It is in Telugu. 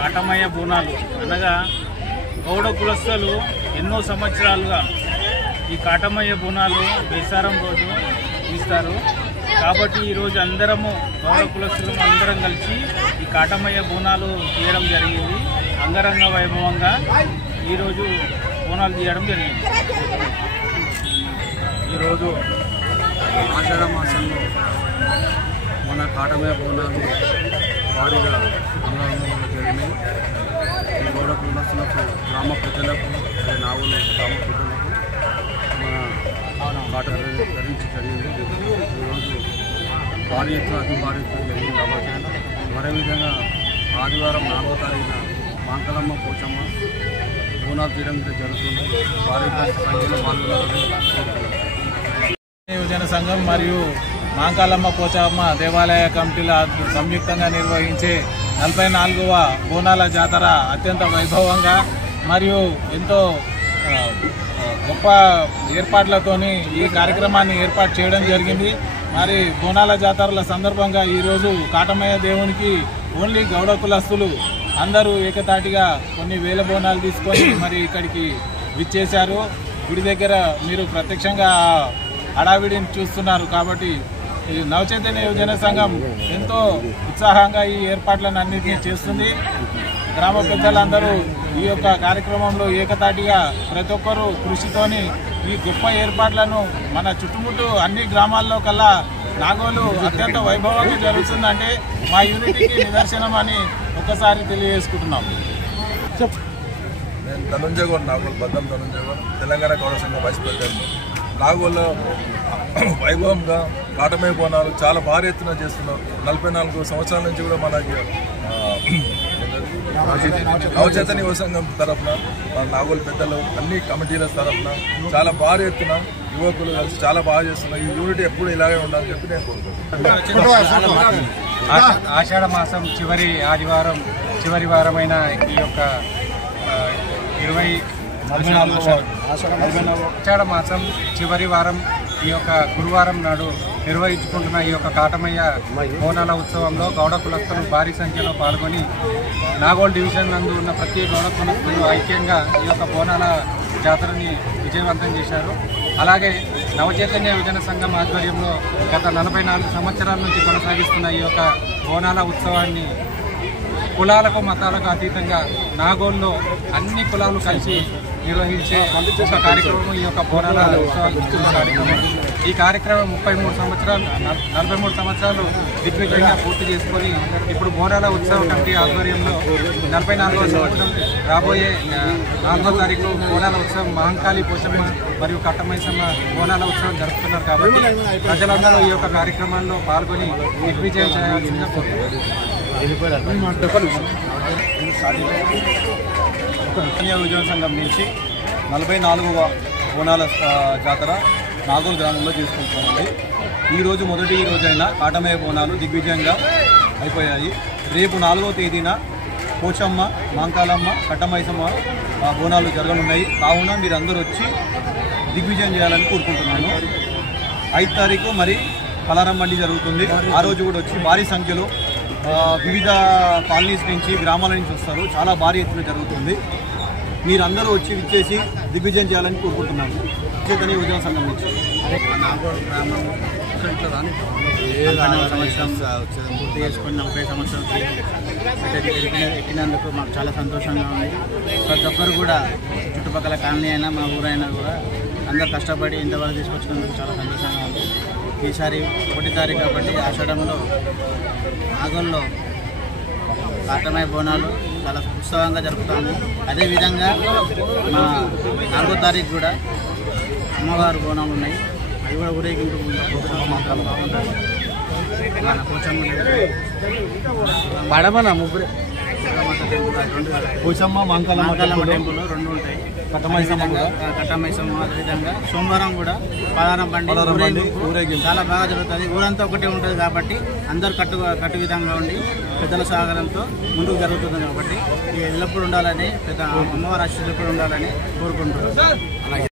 కాటమయ్య బోనాలు అనగా గౌడ కులస్తులు ఎన్నో సంవత్సరాలుగా ఈ కాటమయ్య బోనాలు బేసారం రోజు తీస్తారు. కాబట్టి ఈరోజు అందరము గౌడ కులస్తులు అందరం కలిసి ఈ కాటమయ్య బోనాలు తీయడం జరిగింది. అంగరంగ వైభవంగా ఈరోజు బోనాలు తీయడం జరిగింది. ఈరోజు ఆషాఢ మాసంలో మన కాటమయ్య బోనాలు భారీగా అంగరంగంలో జరిగినాయి. ఈ గౌడ కులస్తులకు, గ్రామ ప్రజలకు, నావులు గ్రామ ప్రజలకు మన కాట ధరించి జరిగింది. ఈరోజు భారీ ఎత్తున అతి భారీ ఎత్తున జరిగింది. కాబట్టి మరే విధంగా ఆదివారం 4వ తారీఖున మాంకలమ్మ పోచమ్మ బోనాలు తీయడం జరుగుతుంది. భారీ సంఖ్యలో పాల్గొనాలని కోరుతున్నాం. యువజన సంఘం మరియు మాంకాలమ్మ పోచమ్మ దేవాలయ కమిటీల సంయుక్తంగా నిర్వహించే 44వ బోనాల జాతర అత్యంత వైభవంగా మరియు ఎంతో గొప్ప ఏర్పాట్లతోని ఈ కార్యక్రమాన్ని ఏర్పాటు చేయడం జరిగింది. మరి బోనాల జాతరల సందర్భంగా ఈరోజు కాటమయ్య దేవునికి ఓన్లీ గౌడ కులస్తులు అందరూ ఏకతాటిగా కొన్ని వేల బోనాలు తీసుకొని మరి ఇక్కడికి విచ్చేశారు. గుడి దగ్గర మీరు ప్రత్యక్షంగా హడావిడిని చూస్తున్నారు. కాబట్టి ఈ నవచైతన్య యువజన సంఘం ఎంతో ఉత్సాహంగా ఈ ఏర్పాట్లను అన్నింటినీ చేస్తుంది. గ్రామ పెద్దలందరూ ఈ యొక్క కార్యక్రమంలో ఏకతాటిగా ప్రతి ఒక్కరూ కృషితోని ఈ గొప్ప ఏర్పాట్లను మన చుట్టుముట్టు అన్ని గ్రామాల్లో కల్లా నాగోలు అత్యంత వైభవంగా జరుగుతుందంటే మా యూనిటీకి నిదర్శనం అని ఒక్కసారి తెలియజేసుకుంటున్నాం. నేను ధనుంజయ గౌడ్, నాగోల్ బద్దం ధనుంజయ గౌడ్, తెలంగాణ గౌడ సంఘం వైస్ ప్రెసిడెంట్. నాగోల్లో వైభవంగా కాటమయ్య బోనాలు చాలా భారీ ఎత్తున చేస్తున్నారు. 44 సంవత్సరాల నుంచి కూడా మనకి నవచైతన్య యువ సంఘం తరఫున మన నాగోల్ పెద్దలు అన్ని కమిటీల తరఫున చాలా భారీ ఎత్తున యువకులు కలిసి చాలా బాగా చేస్తున్నారు. ఈ యూనిటీ ఎప్పుడు ఇలాగే ఉండాలని చెప్పి నేను కోరుకుంటున్నాను. ఆషాఢ మాసం చివరి ఆదివారం, చివరి వారమైన ఈ యొక్క 24వ ఆషాఢ మాసం చివరి వారం ఈ యొక్క గురువారం నాడు నిర్వహించుకుంటున్న ఈ యొక్క కాటమయ్య బోనాల ఉత్సవంలో గౌడ కులస్తులు భారీ సంఖ్యలో పాల్గొని నాగోల్ డివిజన్ నందు ఉన్న ప్రతి గౌడ కులస్తులు ఐక్యంగా ఈ యొక్క బోనాల జాతరని విజయవంతం చేశారు. అలాగే నవచైతన్య యువజన సంఘం ఆధ్వర్యంలో గత 44 సంవత్సరాల నుంచి కొనసాగిస్తున్న ఈ యొక్క బోనాల ఉత్సవాన్ని కులాలకు మతాలకు అతీతంగా నాగోల్లో అన్ని కులాలు కలిసి నిర్వహించే ఒక కార్యక్రమం ఈ యొక్క బోనాల ఉత్సవాలు కార్యక్రమం. ఈ కార్యక్రమం 43 సంవత్సరాలు దిగ్విజయంగా పూర్తి చేసుకొని ఇప్పుడు బోనాల ఉత్సవ కమిటీ ఆధ్వర్యంలో 44వ సంవత్సరం రాబోయే 4వ తారీఖు బోనాల ఉత్సవం మహంకాళి పోచమ్మ మరియు కట్టమైసమ్మ బోనాల ఉత్సవం జరుపుతున్నారు. కాబట్టి ప్రజలందరూ ఈ యొక్క కార్యక్రమాల్లో పాల్గొని దిగ్విజయం చేయాల్సిందిగా యువజన సంఘం నుంచి 44వ బోనాల జాతర నాగోల్ గ్రామంలో చేసుకుంటున్నామండి. ఈరోజు మొదటి రోజైన కాటమయ్య బోనాలు దిగ్విజయంగా అయిపోయాయి. రేపు 4వ తేదీన పోచమ్మ, మాంకాలమ్మ, కట్టమైసమ్మ బోనాలు జరగనున్నాయి. కావున మీరందరూ వచ్చి దిగ్విజయం చేయాలని కోరుకుంటున్నాను. 5వ తారీఖు మరి పలారం బండి జరుగుతుంది. ఆ రోజు కూడా వచ్చి భారీ సంఖ్యలో వివిధ కాలనీస్ నుంచి, గ్రామాల నుంచి వస్తారు. చాలా భారీ ఎత్తున జరుగుతుంది. మీరందరూ వచ్చి విచ్చేసి దిగ్విజయం చేయాలని కోరుకుంటున్నాను. చైతన్య యువజన సంఘం నుంచి. నాగోల్ గ్రామం సంవత్సరం పూర్తి చేసుకుని 40 సంవత్సరం ఎక్కినందుకు మాకు చాలా సంతోషంగా ఉంది. ప్రతి ఒక్కరు కూడా చుట్టుపక్కల కాలనీ అయినా మా ఊరైనా కూడా అందరూ కష్టపడి ఇంతవరకు తీసుకొచ్చినందుకు చాలా సంతోషంగా ఉంది. ఈసారి 1వ తారీఖు కాబట్టి ఆషాఢంలో నాగోల్లో కాటమయ్య బోనాలు చాలా ఉత్సవంగా జరుపుతాము. అదేవిధంగా మా 4వ తారీఖు కూడా అమ్మవారు బోనాలు ఉన్నాయి. అవి కూడా ఊరేగింపు మాత్రం బాగుంటుంది. మన పోచమ్మ పోచమ్మ, మాంకాలమ్మ టెంపుల్ 2 ఉంటాయి. కట్టమైసమ్మ అదేవిధంగా సోమవారం కూడా పలారం బండి ఊరేగింపు చాలా బాగా జరుగుతుంది. ఊరంతా ఒకటే ఉంటుంది కాబట్టి అందరూ కట్టు విధంగా ఉండి పెద్దల సహకారంతో ముందుకు జరుగుతుంది. కాబట్టి ఎల్లప్పుడూ ఉండాలని, పెద్ద అమ్మవారి ఆశీస్సులు ఎప్పుడు ఉండాలని కోరుకుంటున్నాం. అలాగే